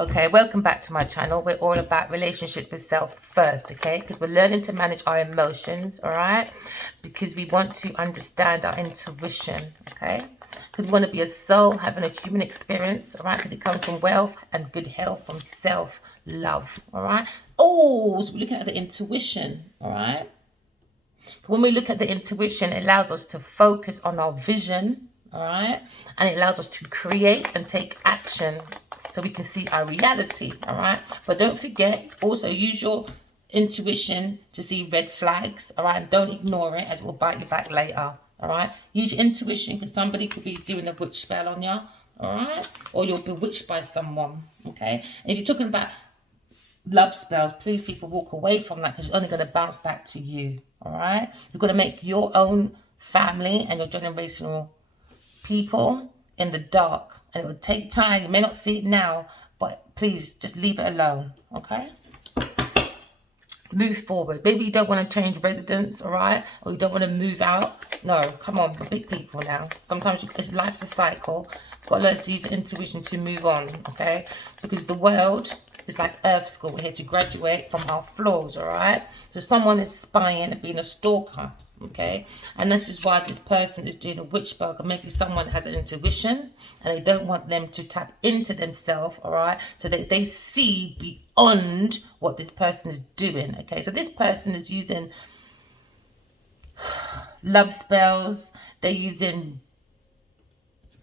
Okay, welcome back to my channel. We're all about relationships with self first, okay? Because we're learning to manage our emotions, all right? Because we want to understand our intuition, okay? Because we want to be a soul having a human experience, all right? Because it comes from wealth and good health, from self-love, all right? Oh, so we're looking at the intuition, all right? When we look at the intuition, it allows us to focus on our vision, all right? And it allows us to create and take action so we can see our reality, all right? But don't forget, also use your intuition to see red flags, all right? And don't ignore it, as it will bite you back later, all right? Use your intuition, because somebody could be doing a witch spell on you, all right? Or you're bewitched by someone, okay? And if you're talking about love spells, please people walk away from that, because it's only going to bounce back to you, all right? You've got to make your own family and your generational people in the dark, and it will take time. You may not see it now, but please just leave it alone, okay? Move forward. Maybe you don't want to change residence, all right? Or you don't want to move out. No, come on, we're big people now. Sometimes life's a cycle. You've got to learn to use intuition to move on, okay? Because the world is like Earth School. We're here to graduate from our flaws, all right? So someone is spying and being a stalker, okay? And this is why this person is doing a witch spell. Maybe someone has an intuition and they don't want them to tap into themselves, all right? So that they see beyond what this person is doing, okay? So this person is using love spells. They're using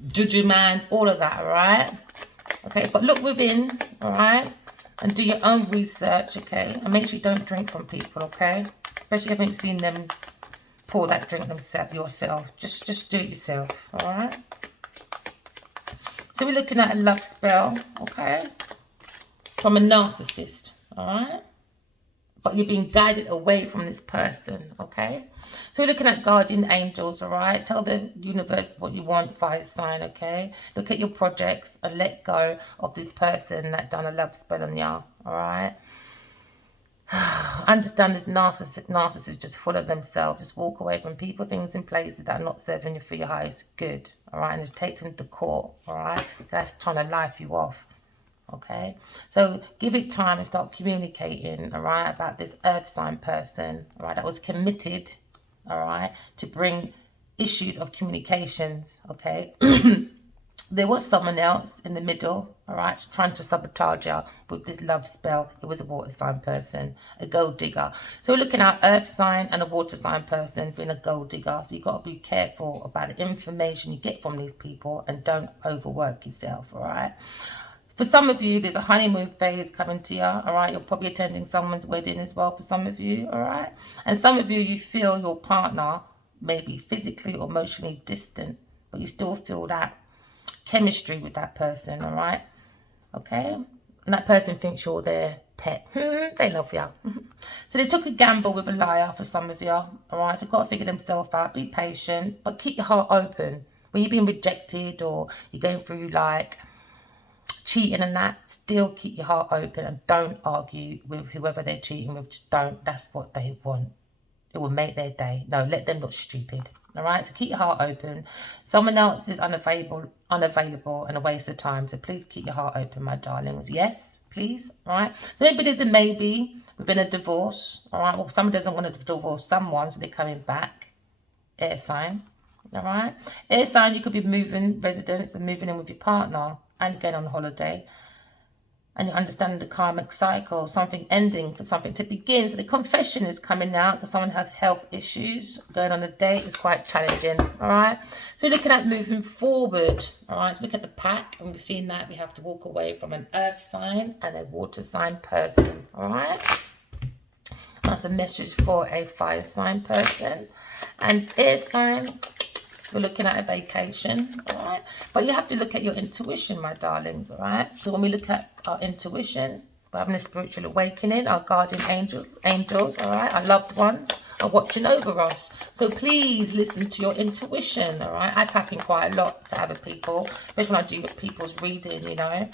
juju man, all of that, all right? Okay, but look within, all right? And do your own research, okay? And make sure you don't drink from people, okay? Especially if you haven't seen them pour that drink themselves yourself. Just do it yourself, all right? So we're looking at a love spell, okay? From a narcissist, all right? But you're being guided away from this person, okay? So we're looking at guardian angels, all right? Tell the universe what you want, fire sign, okay? Look at your projects and let go of this person that done a love spell on you, all right? Understand this narcissist just full of themselves. Just walk away from people, things, and places that are not serving you for your highest good, all right? And just take them to court, all right? That's trying to life you off. Okay, so give it time and start communicating, all right, about this earth sign person, all right, that was committed, all right, to bring issues of communications, okay? There was someone else in the middle, all right, trying to sabotage you with this love spell. It was a water sign person, a gold digger. So we're looking at earth sign and a water sign person being a gold digger. So you've got to be careful about the information you get from these people and don't overwork yourself, all right? For some of you, there's a honeymoon phase coming to you, all right? You're probably attending someone's wedding as well for some of you, all right? And some of you, you feel your partner may be physically or emotionally distant, but you still feel that chemistry with that person, all right? Okay? And that person thinks you're their pet. They love you. So they took a gamble with a liar for some of you, all right? So you've got to figure themselves out. Be patient, but keep your heart open. When you're being rejected or you're going through like cheating and that, still keep your heart open and don't argue with whoever they're cheating with. Just don't. That's what they want. It will make their day. No, let them look stupid. All right, so keep your heart open. Someone else is unavailable and a waste of time, so please keep your heart open, my darlings. Yes, please. All right, so maybe there's a maybe within a divorce. All right, well, someone doesn't want to divorce someone, so they're coming back. Air sign. All right, air sign, you could be moving residence and moving in with your partner and going on holiday, and you're understanding the karmic cycle, something ending for something to begin. So the confession is coming out because someone has health issues. Going on a date is quite challenging, all right? So we're looking at moving forward, all right? Look at the pack, and we're seeing that we have to walk away from an earth sign and a water sign person, all right? That's the message for a fire sign person. And air sign, we're looking at a vacation, all right? But you have to look at your intuition, my darlings, all right? So when we look at our intuition, we're having a spiritual awakening. Our guardian angels, all right? Our loved ones are watching over us. So please listen to your intuition, all right? I tap in quite a lot to other people, especially when I do people's reading, you know?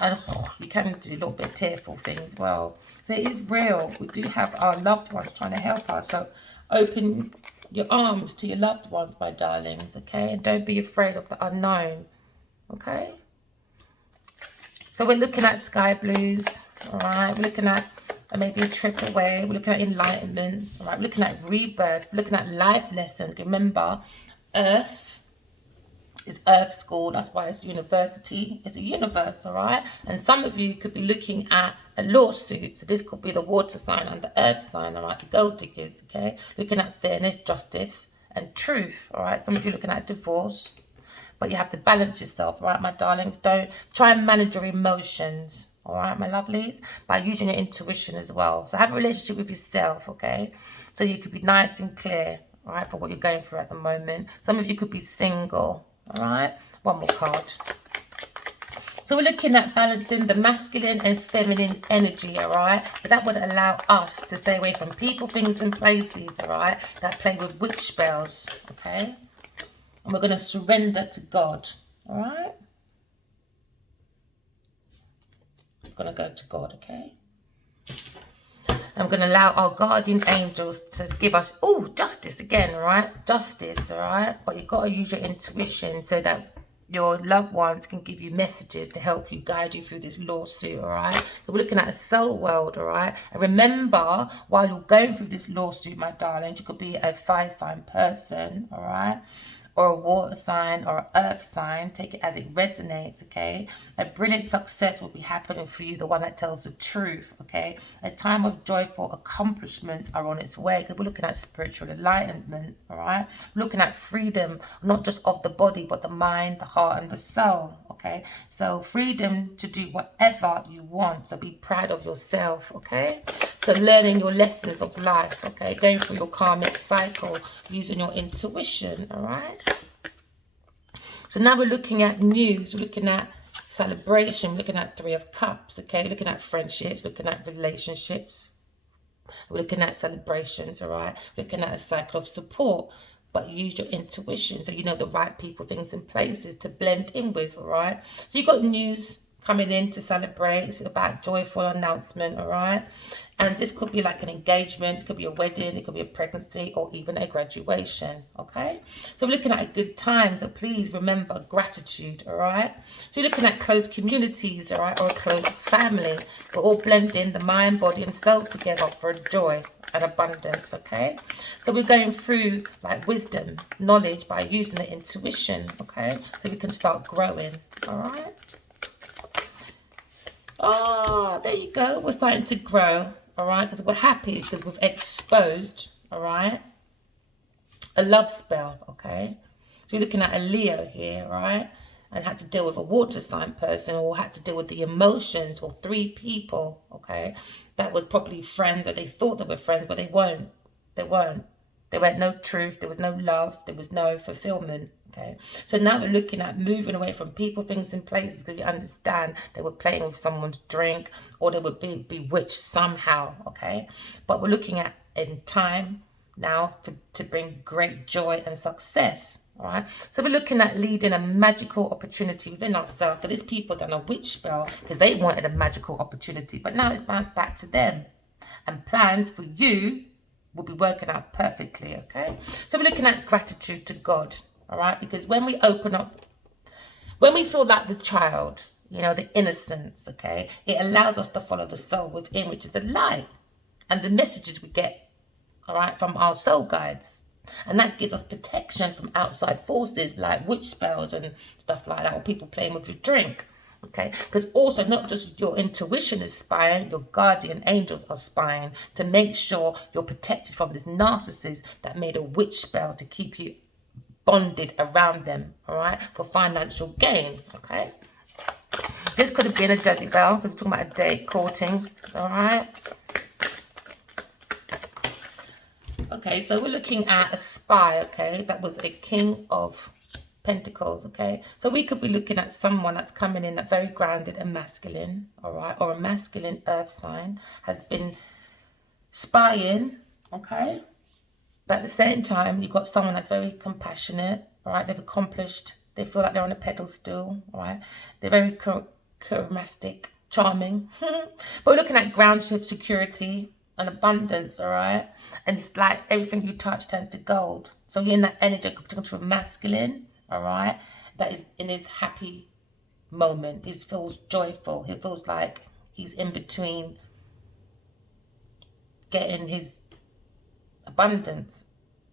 And you can do a little bit of tearful things as well. So it is real. We do have our loved ones trying to help us. So open your arms to your loved ones, my darlings, okay? And don't be afraid of the unknown, okay? So we're looking at sky blues, all right? We're looking at maybe a trip away. We're looking at enlightenment, all right? We're looking at rebirth. We're looking at life lessons. Remember, Earth is Earth school. That's why it's university. It's a universe, all right? And some of you could be looking at a lawsuit. So this could be the water sign and the earth sign, all right? The gold diggers, okay? Looking at fairness, justice, and truth, all right? Some of you looking at divorce. But you have to balance yourself, all right, my darlings? Don't try and manage your emotions, all right, my lovelies, by using your intuition as well. So have a relationship with yourself, okay? So you could be nice and clear, all right, for what you're going through at the moment. Some of you could be single, all right? One more card. So we're looking at balancing the masculine and feminine energy, all right? But that would allow us to stay away from people, things, and places, all right, that play with witch spells, okay? And we're going to surrender to God, all right? I'm going to go to God, okay? I'm going to allow our guardian angels to give us, oh, justice again, all right? Justice, all right? But you've got to use your intuition so that your loved ones can give you messages to help you, guide you through this lawsuit, all right? So we're looking at a soul world, all right? And remember, while you're going through this lawsuit, my darling, you could be a fire sign person, all right? Or a water sign or an earth sign. Take it as it resonates, okay? A brilliant success will be happening for you, the one that tells the truth, okay? A time of joyful accomplishments are on its way. We're looking at spiritual enlightenment, all right? We're looking at freedom, not just of the body, but the mind, the heart, and the soul, okay? So freedom to do whatever you want. So be proud of yourself, okay? So learning your lessons of life, okay? Going through your karmic cycle, using your intuition, all right? So now we're looking at news, we're looking at celebration, we're looking at Three of Cups, okay? We're looking at friendships, looking at relationships. We're looking at celebrations, all right? We're looking at a cycle of support, but use your intuition so you know the right people, things, and places to blend in with, all right? So you've got news coming in to celebrate. It's about joyful announcement, all right? And this could be like an engagement, it could be a wedding, it could be a pregnancy, or even a graduation, okay? So we're looking at a good time, so please remember gratitude, all right? So we're looking at close communities, all right, or a close family. We're all blending the mind, body, and soul together for joy and abundance, okay? So we're going through like wisdom, knowledge by using the intuition, okay? So we can start growing, all right? Oh, there you go. We're starting to grow, all right? Because we're happy because we've exposed, all right, a love spell, okay? So you're looking at a Leo here, right? And had to deal with a water sign person, or had to deal with the emotions, or three people, okay? That was probably friends, or they thought they were friends, but they weren't. They weren't. There were no truth, there was no love, there was no fulfillment, okay? So now we're looking at moving away from people, things, and places because we understand they were playing with someone's drink or they were being bewitched somehow, okay? But we're looking at in time now to bring great joy and success, all right? So we're looking at leading a magical opportunity within ourselves. But there's people done a witch spell because they wanted a magical opportunity, but now it's bounced back to them. And plans for you will be working out perfectly, okay? So we're looking at gratitude to God, all right? Because when we open up, when we feel like the child, you know, the innocence, okay, it allows us to follow the soul within, which is the light, and the messages we get, all right, from our soul guides. And that gives us protection from outside forces like witch spells and stuff like that, or people playing with your drink. Okay, because also not just your intuition is spying, your guardian angels are spying to make sure you're protected from this narcissist that made a witch spell to keep you bonded around them, all right, for financial gain, okay? This could have been a Jezebel, because we're talking about a date, courting, all right? Okay, so we're looking at a spy, okay, that was a King of Pentacles, okay? So we could be looking at someone that's coming in that very grounded and masculine, all right? Or a masculine earth sign has been spying, okay? But at the same time, you've got someone that's very compassionate, all right? They've accomplished, they feel like they're on a pedestal, all right? They're very charismatic, charming. But we're looking at groundship, security, and abundance, all right? And it's like everything you touch turns to gold. So you're in that energy, to a masculine, all right, that is in his happy moment. He feels joyful. He feels like he's in between getting his abundance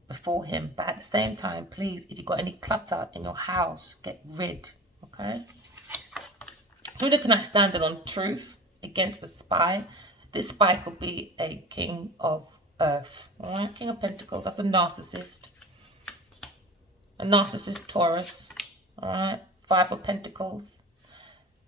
before him. But at the same time, please, if you've got any clutter in your house, get rid. Okay? So we're looking at standing on truth against a spy. This spy could be a king of earth. All right? King of Pentacles. That's a narcissist. A narcissist Taurus. All right? Five of Pentacles.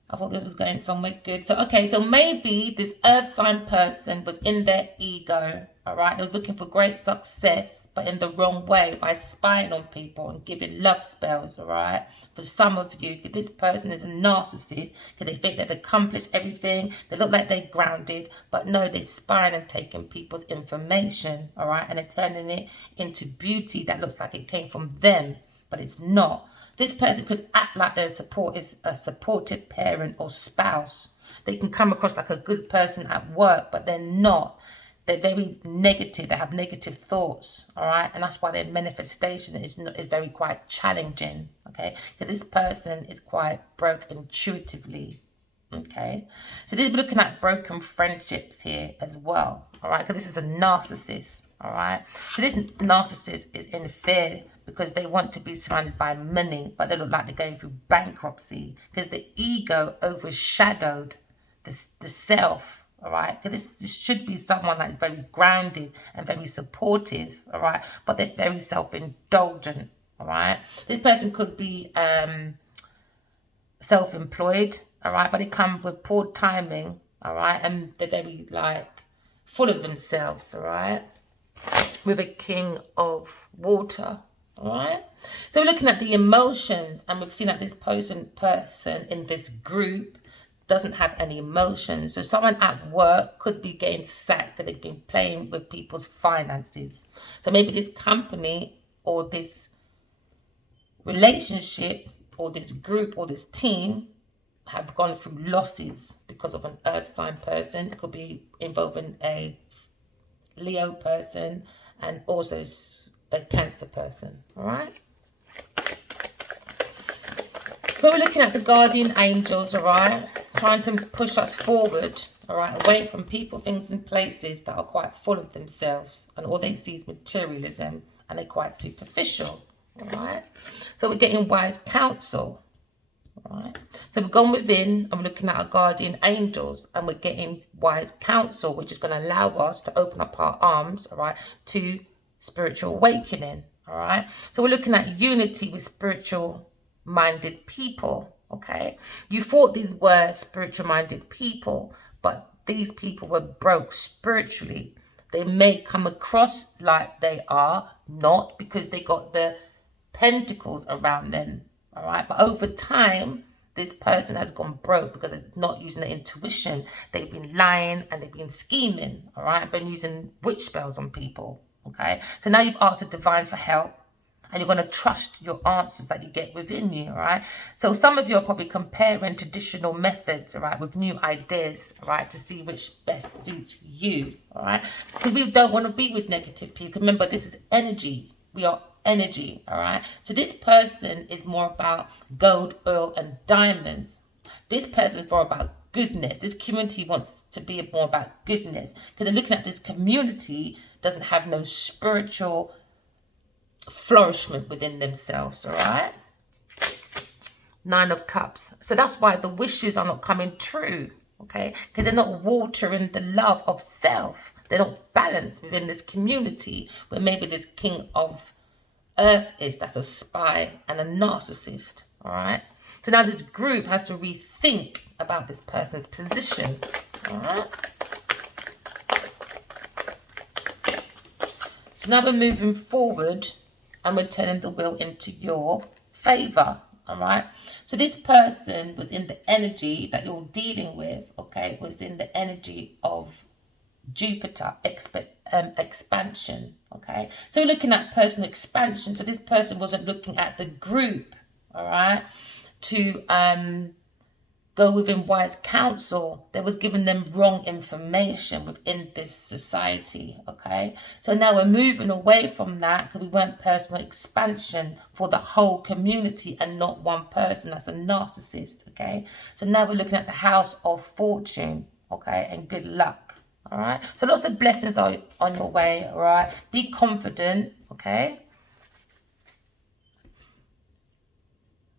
I thought this was going somewhere good. So, okay, so maybe this earth sign person was in their ego, all right? They was looking for great success, but in the wrong way, by spying on people and giving love spells, all right? For some of you, this person is a narcissist because they think they've accomplished everything. They look like they're grounded, but no, they're spying and taking people's information, all right? And they're turning it into beauty that looks like it came from them, but it's not. This person could act like their support is a supportive parent or spouse. They can come across like a good person at work, but they're not. They're very negative. They have negative thoughts, all right? And that's why their manifestation is very quite challenging, okay? Because this person is quite broke intuitively, okay? So this is looking at broken friendships here as well, all right? Because this is a narcissist, all right? So this narcissist is in fear because they want to be surrounded by money, but they look like they're going through bankruptcy because the ego overshadowed the self, all right? Because this should be someone that is very grounded and very supportive, all right? But they're very self-indulgent, all right? This person could be self-employed, all right? But they come with poor timing, all right? And they're very, like, full of themselves, all right? With a king of water. All right, so we're looking at the emotions, and we've seen that this person in this group doesn't have any emotions. So someone at work could be getting sacked because they've been playing with people's finances. So maybe this company or this relationship or this group or this team have gone through losses because of an earth sign person. It could be involving a Leo person and also a Cancer person, all right? So we're looking at the guardian angels, all right? Trying to push us forward, all right? Away from people, things and places that are quite full of themselves and all they see is materialism and they're quite superficial, all right? So we're getting wise counsel, all right? So we're going within and we're looking at our guardian angels and we're getting wise counsel, which is going to allow us to open up our arms, all right, to spiritual awakening, all right? So we're looking at unity with spiritual minded people, okay? You thought these were spiritual minded people, but these people were broke spiritually. They may come across like they are not because they got the pentacles around them, all right? But over time, this person has gone broke because they're not using their intuition. They've been lying and they've been scheming, all right? Been using witch spells on people. Okay, so now you've asked the divine for help and you're going to trust your answers that you get within you, all right? So some of you are probably comparing traditional methods, all right, with new ideas, all right, to see which best suits you, all right? Because we don't want to be with negative people. Remember, this is energy. We are energy, all right? So this person is more about gold, oil, and diamonds. This person is more about goodness. This community wants to be more about goodness because they're looking at this community doesn't have no spiritual flourishment within themselves, all right? Nine of Cups. So that's why the wishes are not coming true, okay? Because they're not watering the love of self. They're not balanced within this community where maybe this king of earth is. That's a spy and a narcissist, all right? So now this group has to rethink about this person's position, all right? So now we're moving forward and we're turning the wheel into your favor, all right? So this person was in the energy that you're dealing with, okay, was in the energy of Jupiter, expansion, okay? So we're looking at personal expansion. So this person wasn't looking at the group, all right, to go within wise counsel. They was giving them wrong information within this society, okay? So now we're moving away from that because we want personal expansion for the whole community and not one person. That's a narcissist, okay? So now we're looking at the house of fortune, okay, and good luck, all right? So lots of blessings are on your way, all right? Be confident, okay?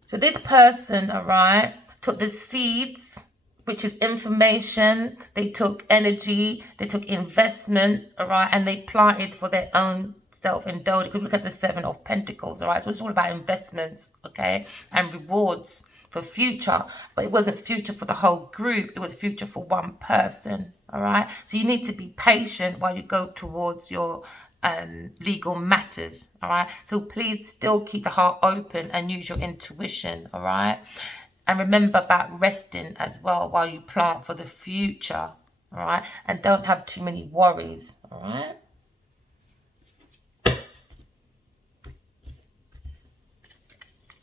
So this person, all right, took the seeds, which is information. They took energy. They took investments, all right, and they planted for their own self-indulgence. You could look at the Seven of Pentacles, all right. So it's all about investments, okay, and rewards for future. But it wasn't future for the whole group. It was future for one person, all right. So you need to be patient while you go towards your legal matters, all right. So please still keep the heart open and use your intuition, all right. And remember about resting as well while you plant for the future, all right. And don't have too many worries, all right.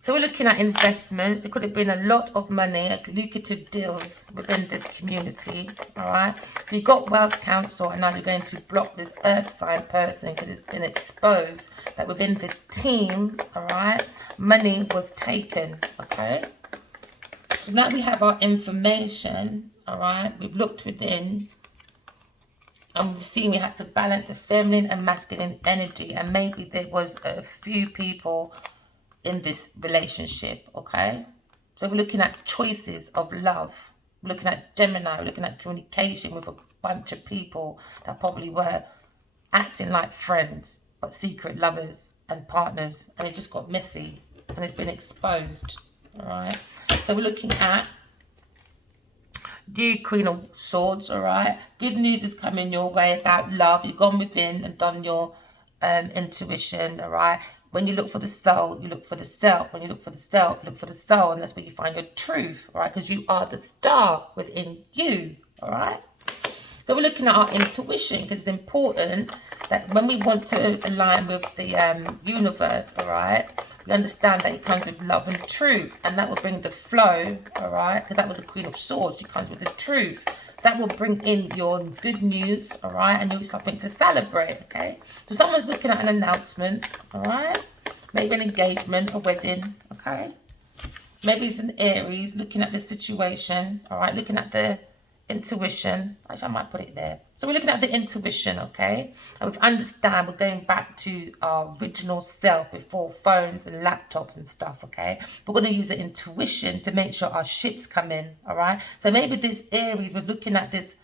So we're looking at investments. It could have been a lot of money, lucrative deals within this community, all right? So you've got wealth counsel, and now you're going to block this earth sign person because it's been exposed that within this team, all right, money was taken, okay? So now we have our information, all right? We've looked within, and we've seen we had to balance the feminine and masculine energy, and maybe there was a few people in this relationship, okay? So we're looking at choices of love. We're looking at Gemini. We're looking at communication with a bunch of people that probably were acting like friends, but secret lovers and partners, and it just got messy and it's been exposed, all right? So we're looking at you, Queen of Swords, all right? Good news is coming your way about love. You've gone within and done your intuition, all right? When you look for the soul, you look for the self. When you look for the self, look for the soul, and that's where you find your truth, all right? Because you are the star within you, all right? So we're looking at our intuition because it's important that when we want to align with the universe, all right, we understand that it comes with love and truth, and that will bring the flow, all right? Because that was the Queen of Swords. She comes with the truth. So that will bring in your good news, all right? And you'll something to celebrate, okay? So someone's looking at an announcement, all right? Maybe an engagement, a wedding, okay? Maybe it's an Aries looking at the situation, all right? Looking at the intuition. Actually, I might put it there. So we're looking at the intuition, okay? And we understand we're going back to our original self before phones and laptops and stuff, okay? We're going to use the intuition to make sure our ships come in, all right? So maybe this Aries was looking at this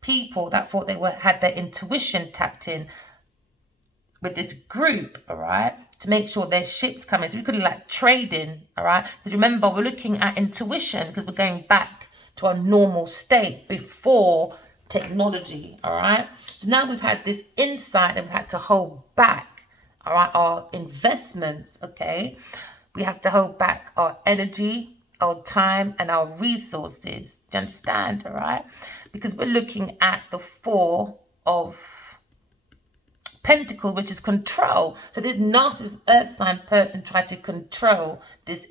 people that thought they had their intuition tapped in with this group, all right, to make sure their ships come in. So we could like trading, all right? Because remember, we're looking at intuition because we're going back to our normal state before technology, all right? So now we've had this insight that we've had to hold back, all right, our investments, okay? We have to hold back our energy, our time, and our resources. Do you understand, all right? Because we're looking at the Four of Pentacles, which is control. So this narcissist earth sign person tried to control this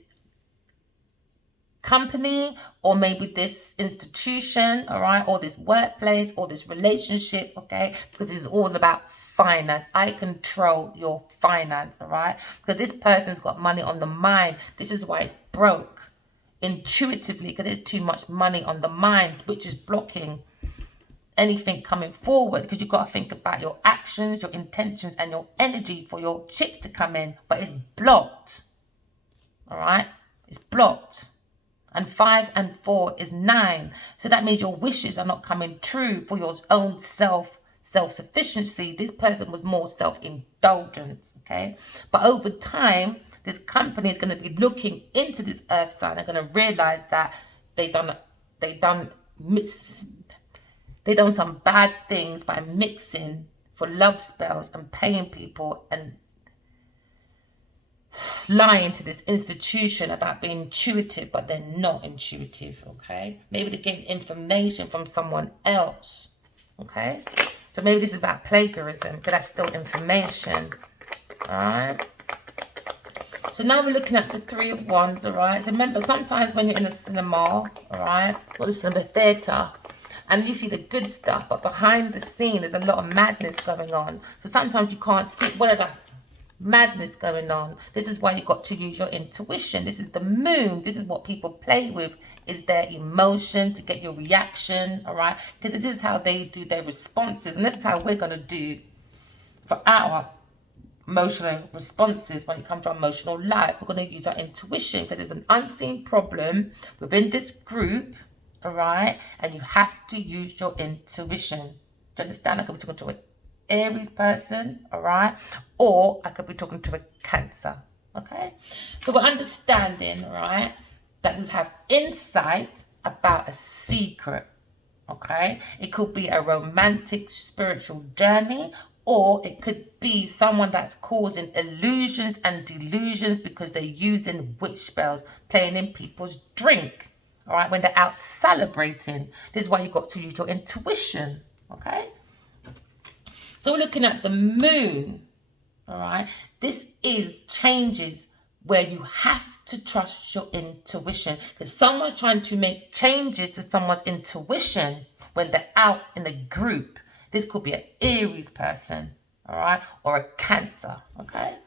company, or maybe this institution, all right, or this workplace, or this relationship, okay? Because it's all about finance. I control your finance, all right? Because this person's got money on the mind. This is why it's broke intuitively, because there's too much money on the mind, which is blocking anything coming forward, because you've got to think about your actions, your intentions, and your energy for your chips to come in, but it's blocked, all right? It's blocked. And 5 and 4 is 9. So that means your wishes are not coming true for your own self-sufficiency. This person was more self-indulgence, okay? But over time, this company is going to be looking into this earth sign and going to realize that they done some bad things by mixing for love spells and paying people and lying to this institution about being intuitive, but they're not intuitive, okay? Maybe they're getting information from someone else, okay? So maybe this is about plagiarism, but that's still information, all right? So now we're looking at the Three of Wands, all right? So remember, sometimes when you're in a cinema, all right, or the cinema theatre, and you see the good stuff, but behind the scene, there's a lot of madness going on. So sometimes you can't see what are the madness going on. This is why you got to use your intuition. This is the moon. This is what people play with, is their emotion to get your reaction, all right? Because this is how they do their responses, and this is how we're going to do for our emotional responses when it comes to our emotional life. We're going to use our intuition because there's an unseen problem within this group, all right? And you have to use your intuition. Do you understand? I could be talking to an Aries person, all right? Or I could be talking to a Cancer, okay? So we're understanding, right, that we have insight about a secret, okay? It could be a romantic spiritual journey, or it could be someone that's causing illusions and delusions because they're using witch spells, playing in people's drink, all right, when they're out celebrating. This is why you got to use your intuition, okay? So we're looking at the moon, all right? This is changes where you have to trust your intuition, because someone's trying to make changes to someone's intuition when they're out in a group. This could be an Aries person, all right, or a Cancer, okay?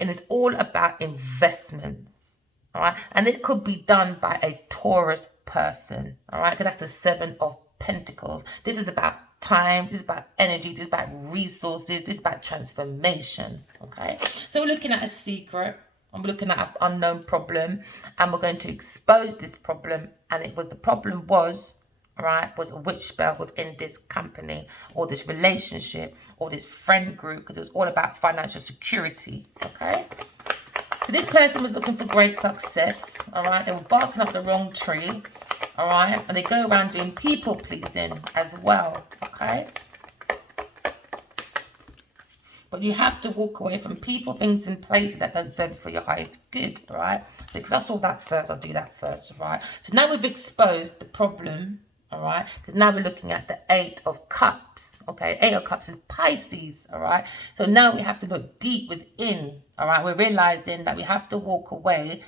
And it's all about investments, all right? And it could be done by a Taurus person, all right? Because that's the Seven of Pentacles. This is about time, this is about energy, this is about resources, this is about transformation, okay? So we're looking at a secret, and we're looking at an unknown problem, and we're going to expose this problem. And it was, the problem was, right, was a witch spell within this company or this relationship or this friend group, because it was all about financial security, okay? So this person was looking for great success, all right? They were barking up the wrong tree, all right? And they go around doing people pleasing as well, okay? But you have to walk away from people, things, and places that don't serve for your highest good, all right? Because I saw that first, I'll do that first, all right? So now we've exposed the problem, all right? Because now we're looking at the Eight of Cups, okay? Eight of Cups is Pisces, all right? So now we have to look deep within, all right? We're realizing that we have to walk away.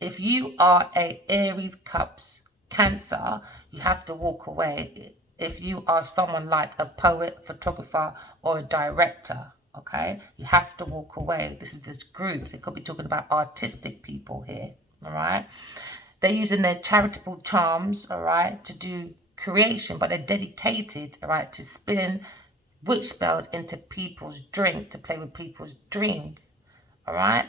If you are a Aries, Cups, Cancer, you have to walk away. If you are someone like a poet, photographer, or a director, okay, you have to walk away. This is this group. They could be talking about artistic people here, all right? They're using their charitable charms, all right, to do creation, but they're dedicated, all right, to spin witch spells into people's drink, to play with people's dreams, all right?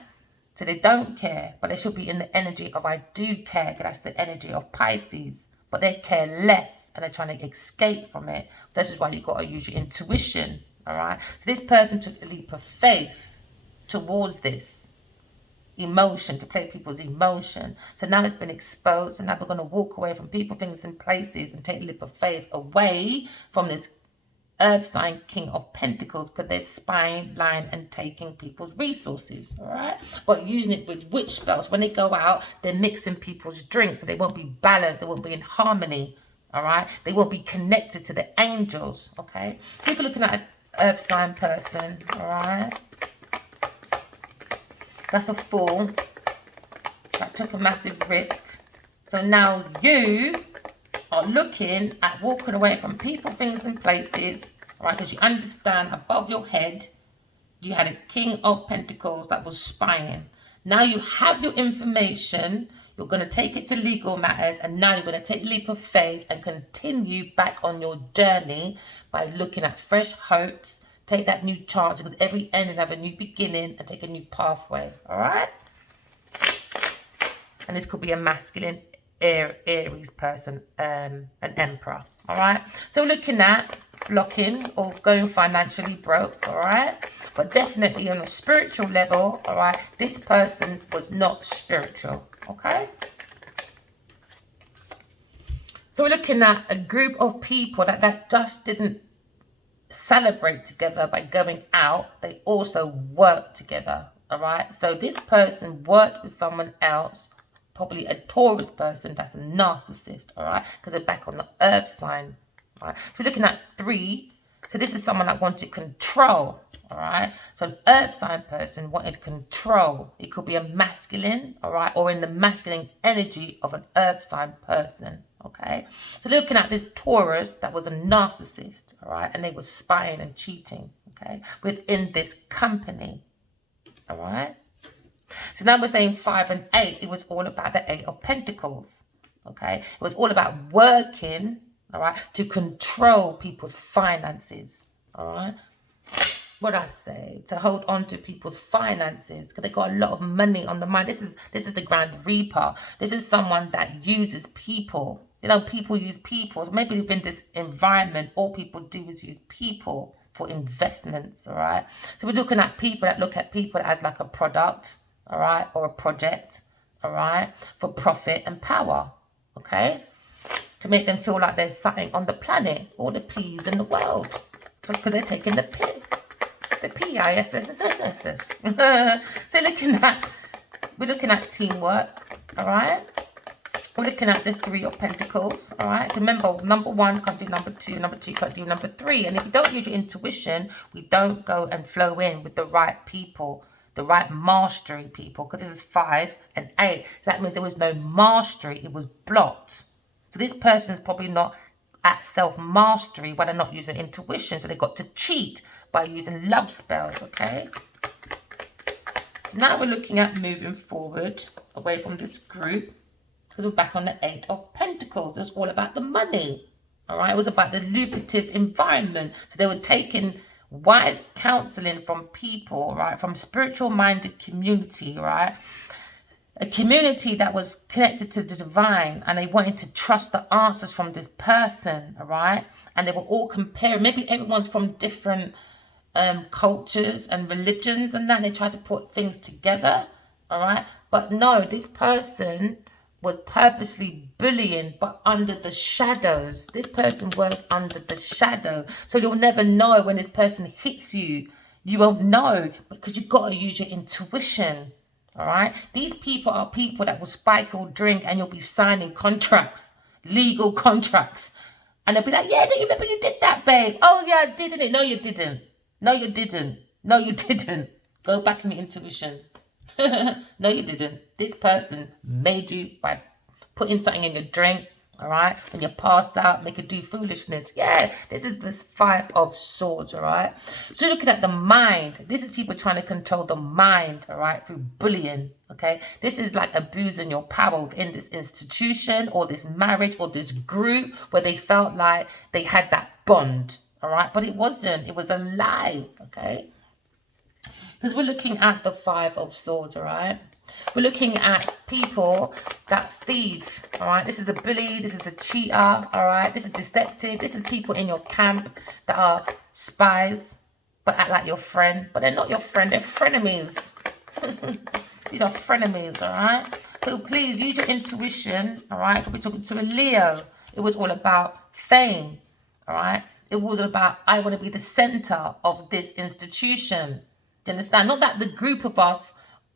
So they don't care, but they should be in the energy of I do care, because that's the energy of Pisces. But they care less, and they're trying to escape from it. This is why you got to use your intuition, all right? So this person took a leap of faith towards this emotion, to play people's emotion. So now it's been exposed, and now we're going to walk away from people, things, and places, and take a leap of faith away from this Earth sign King of Pentacles, because they're spying, lying, and taking people's resources, all right? But using it with witch spells. When they go out, they're mixing people's drinks, so they won't be balanced, they won't be in harmony, all right? They won't be connected to the angels, okay? People looking at an Earth sign person, all right? That's a Fool that took a massive risk. So now you are looking at walking away from people, things, and places, all right, because you understand above your head you had a King of Pentacles that was spying. Now you have your information, you're going to take it to legal matters, and now you're going to take a leap of faith and continue back on your journey by looking at fresh hopes. Take that new chance, because every ending have a new beginning, and take a new pathway, all right? And this could be a masculine Aries person, an Emperor, all right? So we're looking at blocking or going financially broke, all right? But definitely on a spiritual level, all right, this person was not spiritual, okay? So we're looking at a group of people that just didn't celebrate together by going out. They also work together, all right? So this person worked with someone else, probably a Taurus person that's a narcissist, all right? Because they're back on the Earth sign, all right? So we're looking at 3 So this is someone that wanted control, all right? So an earth sign person wanted control. It could be a masculine, all right, or in the masculine energy of an earth sign person, okay? So looking at this Taurus that was a narcissist, all right, and they were spying and cheating, okay, within this company, all right? So now we're saying 5 and 8. It was all about the 8 of Pentacles, okay? It was all about working, all right, to control people's finances, all right? What I say, to hold on to people's finances, because they got a lot of money on the mind. This is the Grand Reaper. This is someone that uses people. You know, people use people. So maybe within this environment, all people do is use people for investments, all right? So we're looking at people that look at people as like a product, all right, or a project, all right, for profit and power, okay, to make them feel like there's something on the planet, all the P's in the world, because they're taking the P, the P-I-S-S-S-S-S. So we're looking at teamwork, all right. We're looking at the 3 of Pentacles, all right. Remember, number 1 can't do number 2, number 2 can't do number 3, and if you don't use your intuition, we don't go and flow in with the right people, the right mastery people, because this is 5 and 8. So that means there was no mastery, it was blocked. So this person's probably not at self-mastery, but they're not using intuition, so they got to cheat by using love spells, okay? So now we're looking at moving forward away from this group, because we're back on the 8 of Pentacles. It was all about the money, all right? It was about the lucrative environment. So they were taking wise counseling from people, right, from spiritual minded community, right, a community that was connected to the divine, and they wanted to trust the answers from this person, all right, and they were all comparing. Maybe everyone's from different cultures and religions, and then they tried to put things together, all right, but no, this person was purposely bullying, but under the shadows. This person works under the shadow. So you'll never know when this person hits you. You won't know, because you've got to use your intuition. All right. These people are people that will spike your drink, and you'll be signing contracts, legal contracts. And they'll be like, yeah, don't you remember you did that, babe? Oh, yeah, I did, innit? No, you didn't. No, you didn't. No, you didn't. Go back in your intuition. No, you didn't. This person made you by putting something in your drink, all right? When you pass out, make it do foolishness. Yeah, this is this 5 of Swords, all right? So looking at the mind, this is people trying to control the mind, all right, through bullying, okay? This is like abusing your power within this institution or this marriage or this group where they felt like they had that bond, all right? But it wasn't. It was a lie, okay? Because we're looking at the 5 of Swords, all right? We're looking at people that thieve, all right? This is a bully. This is a cheater, all right? This is deceptive. This is people in your camp that are spies, but act like your friend. But they're not your friend. They're frenemies. These are frenemies, all right? So please use your intuition, all right? We're talking to a Leo. It was all about fame, all right? It was about, I want to be the center of this institution. Do you understand? Not that the group of us,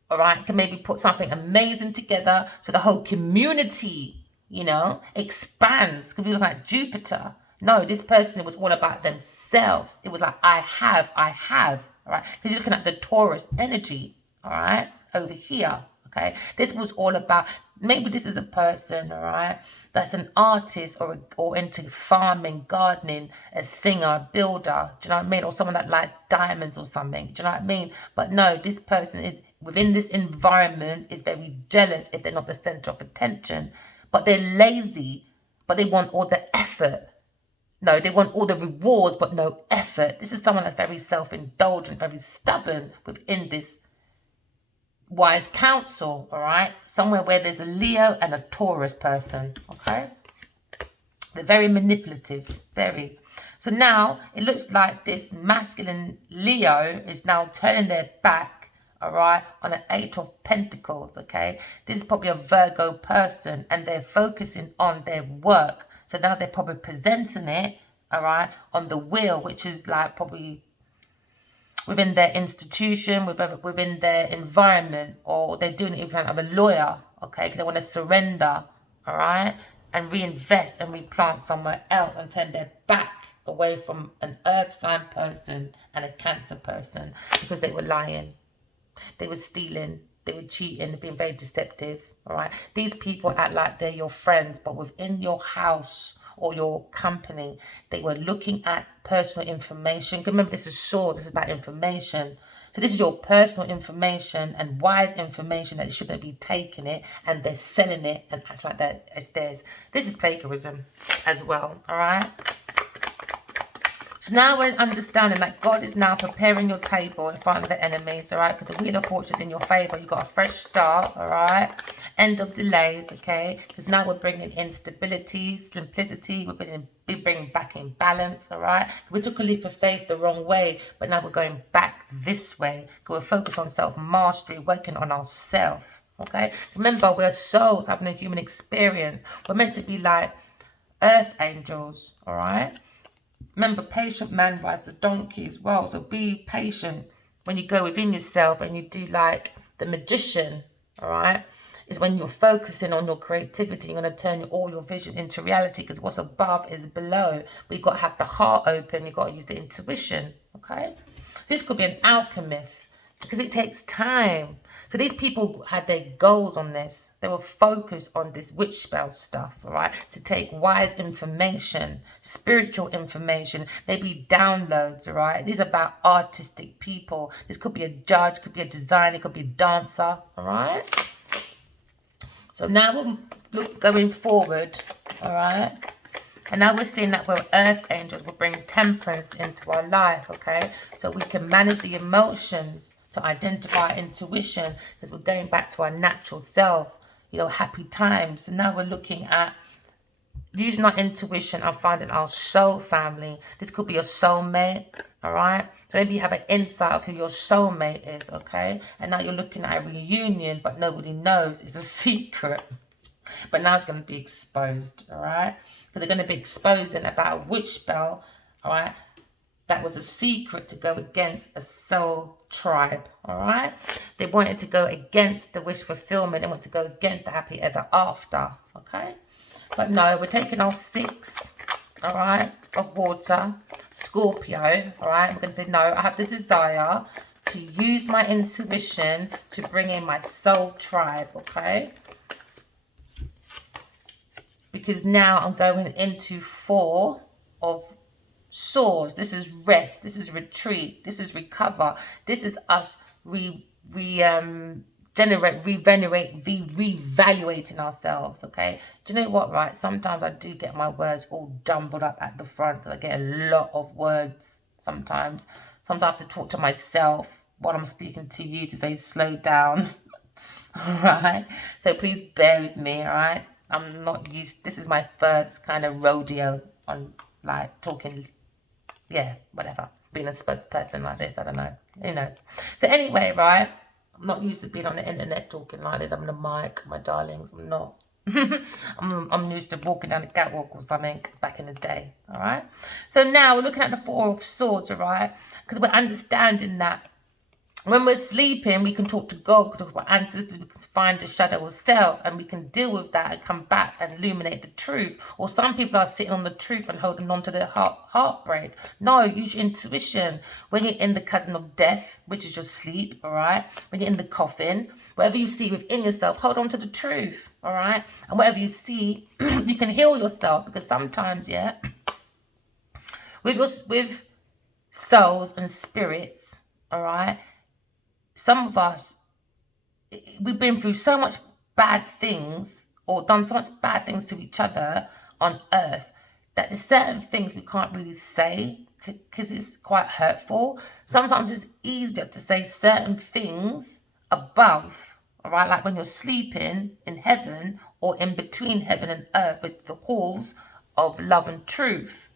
all right, can maybe put something amazing together so the whole community, you know, expands. Because we look like Jupiter. No, this person, it was all about themselves. It was like, I have, all right? Because you're looking at the Taurus energy, all right, over here, okay? This was all about, maybe this is a person, all right, that's an artist or into farming, gardening, a singer, a builder, do you know what I mean? Or someone that likes diamonds or something, do you know what I mean? But no, this person is within this environment is very jealous if they're not the center of attention. But they're lazy, but they want all the effort. No, they want all the rewards, but no effort. This is someone that's very self-indulgent, very stubborn within this wise counsel, all right? Somewhere where there's a Leo and a Taurus person, okay? They're very manipulative, very. So now it looks like this masculine Leo is now turning their back, all right, on an 8 of Pentacles, okay? This is probably a Virgo person, and they're focusing on their work. So now they're probably presenting it, all right, on the wheel, which is like probably within their institution, within their environment, or they're doing it in front of a lawyer, okay, because they want to surrender, all right? and reinvest and replant somewhere else and turn their back away from an earth sign person and a Cancer person because they were lying, they were stealing, they were cheating, they're being very deceptive. All right, these people act like they're your friends, but within your house or your company, they were looking at personal information. Remember, this is swords, this is about information. So this is your personal information and wise information that shouldn't be taking it, and they're selling it and acts like that as theirs. This is plagiarism as well, all right? So now we're understanding that God is now preparing your table in front of the enemies, all right? Because the Wheel of Fortune is in your favor. You've got a fresh start, all right? End of delays, okay? Because now we're bringing in stability, simplicity. We're bringing back in balance, all right? We took a leap of faith the wrong way, but now we're going back this way. We're focused on self-mastery, working on ourselves, okay? Remember, we're souls having a human experience. We're meant to be like earth angels, all right? Remember, patient man rides the donkey as well. So be patient when you go within yourself and you do like the magician, all right? Is when you're focusing on your creativity. You're going to turn all your vision into reality, because what's above is below. But you've got to have the heart open. You've got to use the intuition, okay? So this could be an alchemist, because it takes time. So these people had their goals on this. They were focused on this witch spell stuff, all right? To take wise information, spiritual information, maybe downloads, all right? These are about artistic people. This could be a judge, could be a designer, could be a dancer, all right? So now we're going forward, all right? And now we're seeing that we're earth angels. We'll bring temperance into our life, okay? So we can manage the emotions, to identify intuition, because we're going back to our natural self, you know, happy times. So now we're looking at using our intuition and finding our soul family. This could be your soulmate, all right? So maybe you have an insight of who your soulmate is, okay? And now you're looking at a reunion, but nobody knows. It's a secret. But now it's going to be exposed, all right? Because they're going to be exposing about a witch spell, all right? That was a secret to go against a soul tribe, all right? They wanted to go against the wish fulfillment. They want to go against the happy ever after, okay? But no, we're taking our 6, all right, of water, Scorpio, all right? I'm going to say, no, I have the desire to use my intuition to bring in my soul tribe, okay? Because now I'm going into 4 of Swords. This is rest. This is retreat. This is recover. This is us reevaluating ourselves, okay? Do you know what, right? Sometimes I do get my words all jumbled up at the front, because I get a lot of words sometimes. Sometimes I have to talk to myself while I'm speaking to you to say slow down, all right? So please bear with me, all right? I'm not used, this is my first kind of rodeo on like talking, yeah, whatever, being a spokesperson like this, I don't know, who knows. So anyway, right, I'm not used to being on the internet talking like this. I'm on the mic, my darlings, I'm not. I'm used to walking down the catwalk or something back in the day, all right? So now we're looking at the 4 of Swords, all right? Because we're understanding that when we're sleeping, we can talk to God, we can talk to our ancestors, we can find the shadow of self, and we can deal with that and come back and illuminate the truth. Or some people are sitting on the truth and holding on to their heartbreak. No, use your intuition. When you're in the cousin of death, which is your sleep, all right? When you're in the coffin, whatever you see within yourself, hold on to the truth, all right? And whatever you see, you can heal yourself, because sometimes, yeah, with souls and spirits, all right, some of us, we've been through so much bad things, or done so much bad things to each other on earth, that there's certain things we can't really say because it's quite hurtful. Sometimes it's easier to say certain things above, all right, like when you're sleeping in heaven or in between heaven and earth with the halls of love and truth,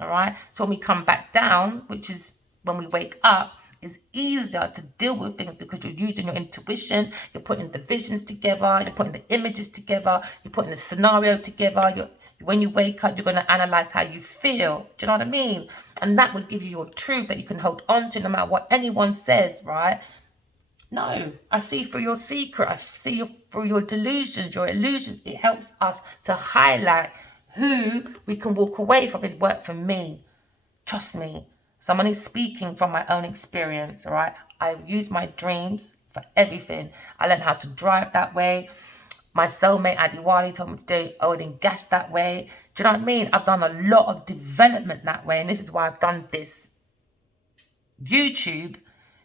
all right? So when we come back down, which is when we wake up, it's easier to deal with things because you're using your intuition, you're putting the visions together, you're putting the images together, you're putting the scenario together. When you wake up, you're going to analyze how you feel. Do you know what I mean? And that will give you your truth that you can hold on to no matter what anyone says, right? No, I see through your secret. I see through your delusions, your illusions. It helps us to highlight who we can walk away from. It's work for me. Trust me. Someone is speaking from my own experience, all right? I use my dreams for everything. I learned how to drive that way. My soulmate Adiwali told me to do oil and gas that way. Do you know what I mean? I've done a lot of development that way. And this is why I've done this YouTube,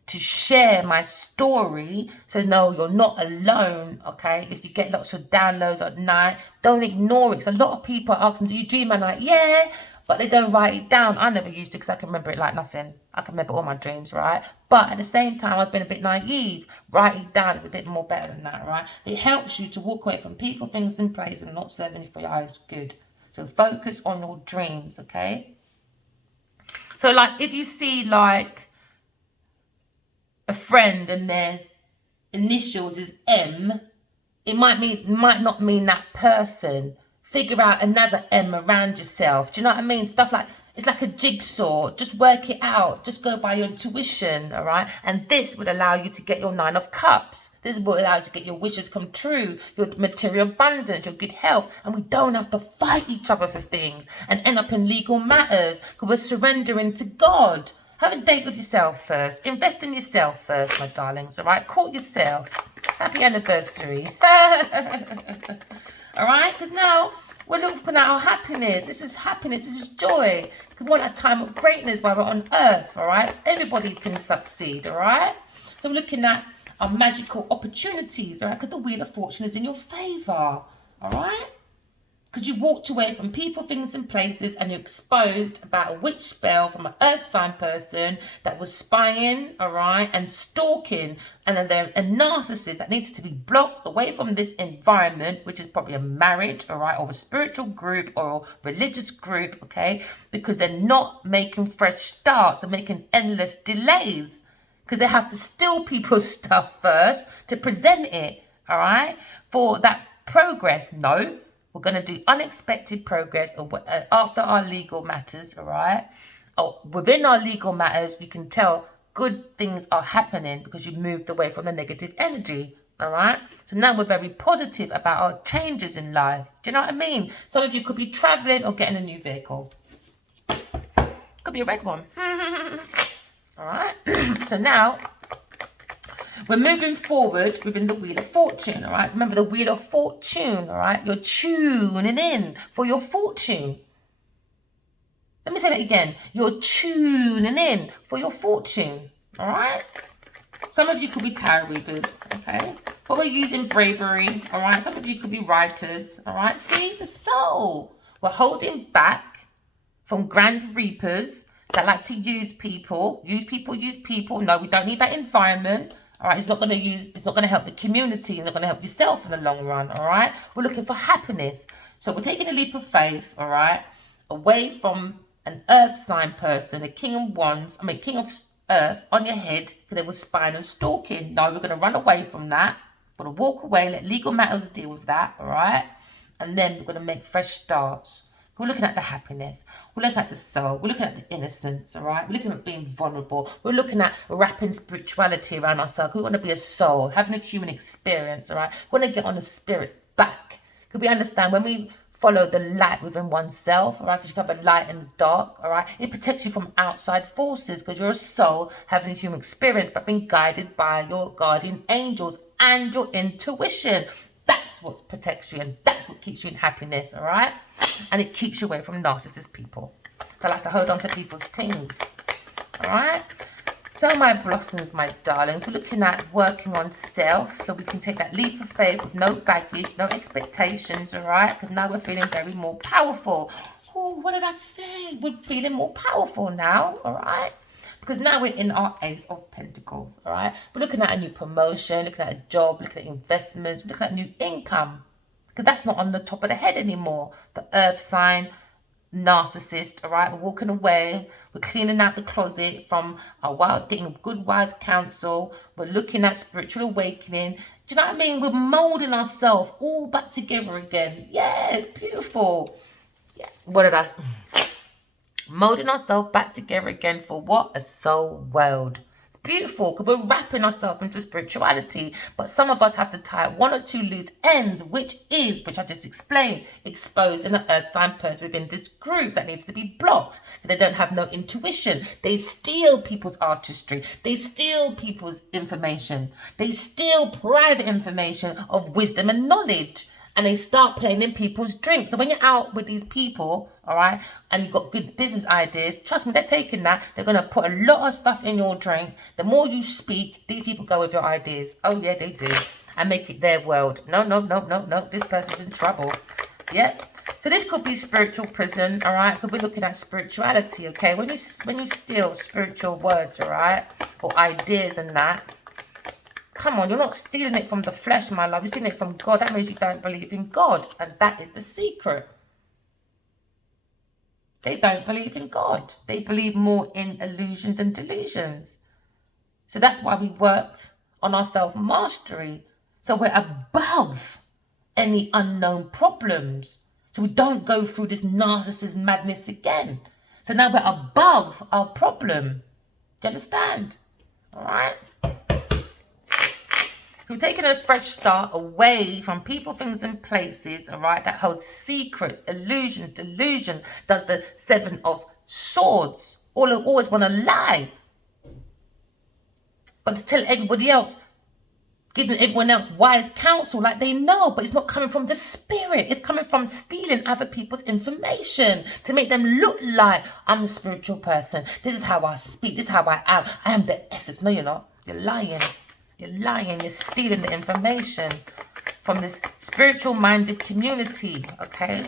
to share my story. So no, you're not alone, okay? If you get lots of downloads at night, don't ignore it. So a lot of people are asking, do you dream at night? Yeah, but they don't write it down. I never used to, because I can remember it like nothing. I can remember all my dreams, right? But at the same time, I was being a bit naive. Write it down is a bit more better than that, right? It helps you to walk away from people, things, and places and not serving you for your highest good. So focus on your dreams, okay? So like, if you see like a friend and their initials is M, it might not mean that person. Figure out another M around yourself. Do you know what I mean? Stuff like, it's like a jigsaw. Just work it out. Just go by your intuition, all right? And this would allow you to get your 9 of Cups. This will allow you to get your wishes come true, your material abundance, your good health. And we don't have to fight each other for things and end up in legal matters, because we're surrendering to God. Have a date with yourself first. Invest in yourself first, my darlings, all right? Court yourself. Happy anniversary. All right? Because now we're looking at our happiness. This is happiness. This is joy. We want a time of greatness while we're on earth, all right? Everybody can succeed, all right? So we're looking at our magical opportunities, all right? Because the Wheel of Fortune is in your favor, all right? Because you walked away from people, things, and places, and you're exposed about a witch spell from an earth sign person that was spying, all right, and stalking, and they're a narcissist that needs to be blocked away from this environment, which is probably a marriage, all right, or a spiritual group or a religious group, okay, because they're not making fresh starts. They're making endless delays because they have to steal people's stuff first to present it, all right, for that progress. No. We're going to do unexpected progress after our legal matters, all right? Oh, within our legal matters, you can tell good things are happening because you've moved away from the negative energy, all right? So now we're very positive about our changes in life. Do you know what I mean? Some of you could be traveling or getting a new vehicle. Could be a red one. All right? So now we're moving forward within the Wheel of Fortune, all right? Remember the Wheel of Fortune, all right? You're tuning in for your fortune. Let me say that again. You're tuning in for your fortune, all right? Some of you could be tarot readers, okay? But we're using bravery, all right? Some of you could be writers, all right? See, the soul. We're holding back from grand reapers that like to use people. Use people. No, we don't need that environment. All right, it's not going to help the community. It's not going to help yourself in the long run, all right? We're looking for happiness. So we're taking a leap of faith, all right, away from an earth sign person, a king of earth on your head, because they were spying and stalking. No, we're going to run away from that. We're going to walk away, let legal matters deal with that, all right? And then we're going to make fresh starts. We're looking at the happiness. We're looking at the soul. We're looking at the innocence, all right? We're looking at being vulnerable. We're looking at wrapping spirituality around ourselves. We want to be a soul, having a human experience, all right? We want to get on the spirit's back. Because we understand when we follow the light within oneself, all right? Because you have a light in the dark, all right? It protects you from outside forces because you're a soul having a human experience but being guided by your guardian angels and your intuition. That's what protects you and that's what keeps you in happiness, all right? And it keeps you away from narcissist people. I like to hold on to people's things, all right? So my blossoms, my darlings, we're looking at working on self so we can take that leap of faith with no baggage, no expectations, all right? Because now we're feeling very more powerful. Oh, what did I say? We're feeling more powerful now, all right? Because now we're in our Ace of Pentacles, all right? We're looking at a new promotion, looking at a job, looking at investments, looking at new income. Because that's not on the top of the head anymore. The earth sign, narcissist, all right? We're walking away. We're cleaning out the closet from our getting good wise counsel. We're looking at spiritual awakening. Do you know what I mean? We're molding ourselves all back together again. Yeah, it's beautiful. Yeah. What did I... Molding ourselves back together again for what? A soul world. It's beautiful because we're wrapping ourselves into spirituality. But some of us have to tie one or two loose ends, which I just explained, exposing an earth sign person within this group that needs to be blocked. They don't have no intuition. They steal people's artistry. They steal people's information. They steal private information of wisdom and knowledge. And they start playing in people's drinks. So when you're out with these people, all right, and you've got good business ideas, trust me, they're taking that. They're going to put a lot of stuff in your drink. The more you speak, these people go with your ideas. Oh, yeah, they do. And make it their world. No. This person's in trouble. Yep. So this could be spiritual prison, all right? Because we're looking at spirituality, okay? When you steal spiritual words, all right, or ideas and that, come on, you're not stealing it from the flesh, my love. You're stealing it from God. That means you don't believe in God. And that is the secret. They don't believe in God. They believe more in illusions and delusions. So that's why we worked on our self-mastery. So we're above any unknown problems. So we don't go through this narcissist madness again. So now we're above our problem. Do you understand? All right? We're taking a fresh start away from people, things, and places, all right, that hold secrets, illusion, delusion, does the 7 of Swords. Always want to lie. But to tell everybody else, giving everyone else wise counsel like they know, but it's not coming from the spirit. It's coming from stealing other people's information to make them look like I'm a spiritual person. This is how I speak. This is how I am. I am the essence. No, you're not. You're lying. You're lying, you're stealing the information from this spiritual-minded community, okay?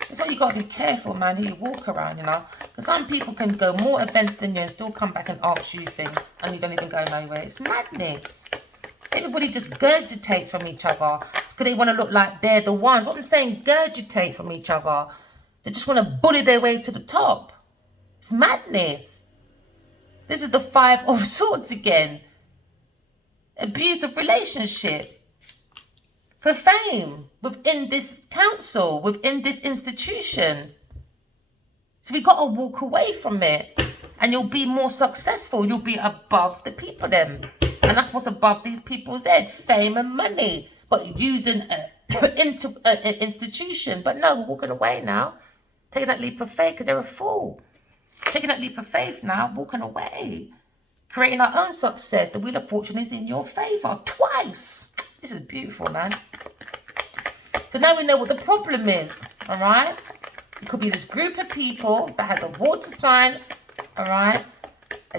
That's why you got to be careful, man, who you walk around, you know? Because some people can go more events than you and still come back and ask you things, and you don't even go nowhere. It's madness. Everybody just gurgitates from each other. It's because they want to look like they're the ones. What I'm saying, gurgitate from each other. They just want to bully their way to the top. It's madness. This is the 5 of Swords again. Abusive relationship. For fame. Within this council. Within this institution. So we got to walk away from it. And you'll be more successful. You'll be above the people then. And that's what's above these people's head. Fame and money. But using an institution. But no, we're walking away now. Taking that leap of faith because they're a fool. Taking that leap of faith now, walking away. Creating our own success. The wheel of fortune is in your favour. Twice. This is beautiful, man. So now we know what the problem is. All right. It could be this group of people that has a water sign. All right.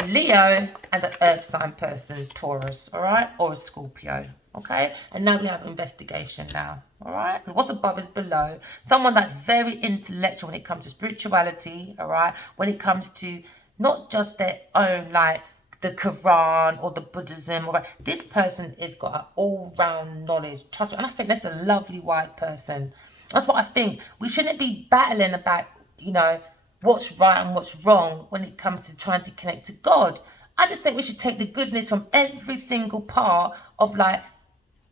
A Leo and an earth sign person. Taurus. All right. Or a Scorpio. Okay. And now we have investigation now. All right. Because what's above is below. Someone that's very intellectual when it comes to spirituality. All right. When it comes to not just their own, like the Quran or the Buddhism. All right. This person has got an all-round knowledge. Trust me. And I think that's a lovely, wise person. That's what I think. We shouldn't be battling about, you know, what's right and what's wrong when it comes to trying to connect to God. I just think we should take the goodness from every single part of, like,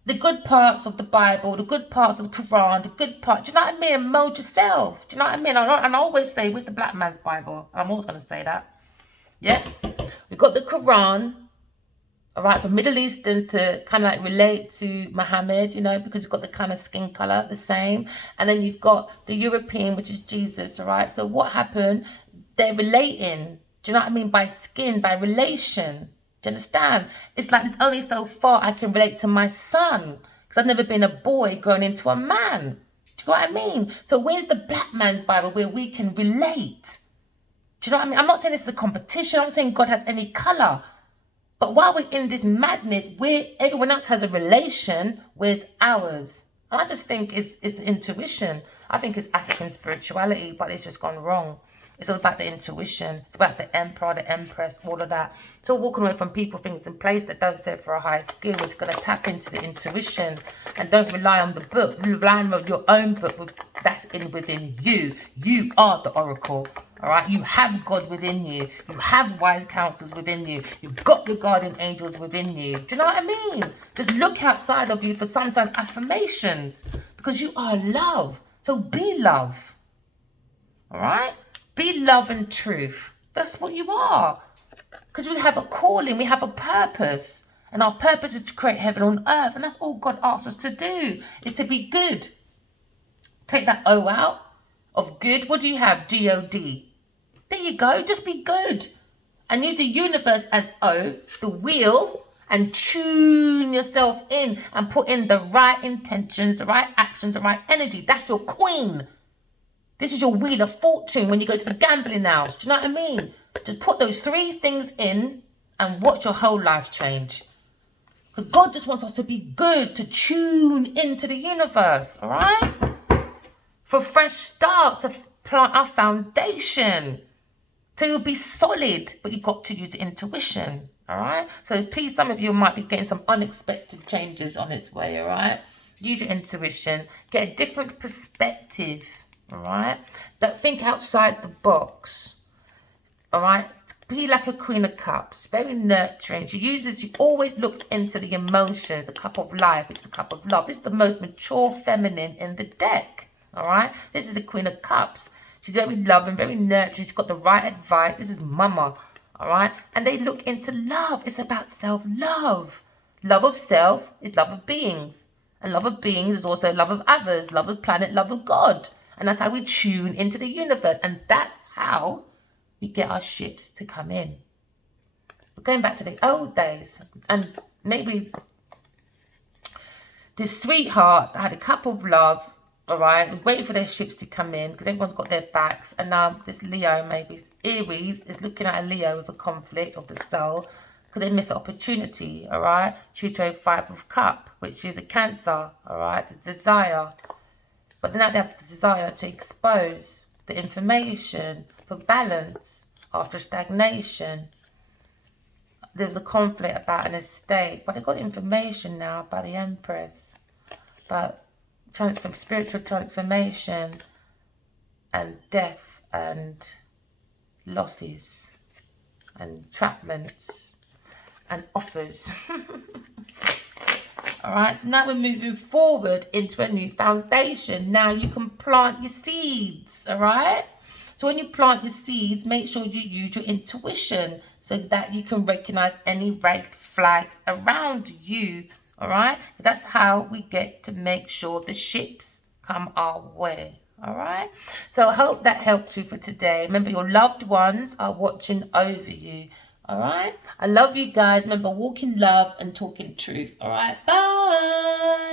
the good parts of the Bible, the good parts of the Quran, the good part. Do you know what I mean? And mold yourself. Do you know what I mean? And I always say, where's the black man's Bible? I'm always going to say that. Yeah. We've got the Quran, all right, for Middle Easterns to kind of like relate to Muhammad, you know, because you've got the kind of skin color the same. And then you've got the European, which is Jesus, all right? So what happened? They're relating. Do you know what I mean? By skin, by relation. Do you understand? It's like there's only so far I can relate to my son because I've never been a boy grown into a man. Do you know what I mean? So where's the black man's Bible where we can relate? Do you know what I mean? I'm not saying this is a competition. I'm not saying God has any colour. But while we're in this madness, where everyone else has a relation, where's ours? And I just think it's the intuition. I think it's African spirituality, but it's just gone wrong. It's all about the intuition. It's about the emperor, the empress, all of that. So walking away from people, things, and places that don't serve for a higher skill. It's going to tap into the intuition and don't rely on the book. Rely on your own book that's within you. You are the oracle. All right. You have God within you. You have wise counsels within you. You've got the guardian angels within you. Do you know what I mean? Just look outside of you for sometimes affirmations because you are love. So be love. All right. Be love and truth. That's what you are. Because we have a calling, we have a purpose. And our purpose is to create heaven on earth. And that's all God asks us to do, is to be good. Take that O out of good. What do you have? G-O-D. There you go. Just be good. And use the universe as O, the wheel, and tune yourself in and put in the right intentions, the right actions, the right energy. That's your queen. This is your wheel of fortune when you go to the gambling house. Do you know what I mean? Just put those 3 things in and watch your whole life change. Because God just wants us to be good, to tune into the universe, all right? For fresh starts, to plant our foundation. So you'll be solid, but you've got to use intuition, all right? So please, some of you might be getting some unexpected changes on its way, all right? Use your intuition. Get a different perspective, all right? Don't think outside the box, all right? Be like a Queen of Cups, very nurturing. She always looks into the emotions, the cup of life, which is the cup of love. This is the most mature feminine in the deck, all right? This is the Queen of Cups. She's very loving, very nurturing. She's got the right advice. This is mama, all right? And they look into love. It's about self-love. Love of self is love of beings. And love of beings is also love of others, love of planet, love of God. And that's how we tune into the universe. And that's how we get our ships to come in. We're going back to the old days. And maybe this sweetheart that had a cup of love, all right, was waiting for their ships to come in because everyone's got their backs. And now this Leo, maybe Aries, is looking at a Leo with a conflict of the soul because they miss the opportunity, all right? Pluto 5 of Cup, which is a Cancer, all right, the desire. But then they have the desire to expose the information for balance after stagnation. There was a conflict about an estate, but they got information now about the Empress. But spiritual transformation and death and losses and entrapments and offers. All right, so now we're moving forward into a new foundation. Now you can plant your seeds, all right? So when you plant your seeds, make sure you use your intuition so that you can recognize any red flags around you, all right? That's how we get to make sure the ships come our way, all right? So I hope that helped you for today. Remember, your loved ones are watching over you, all right? I love you guys. Remember, walk in love and talk in truth, all right? Bye.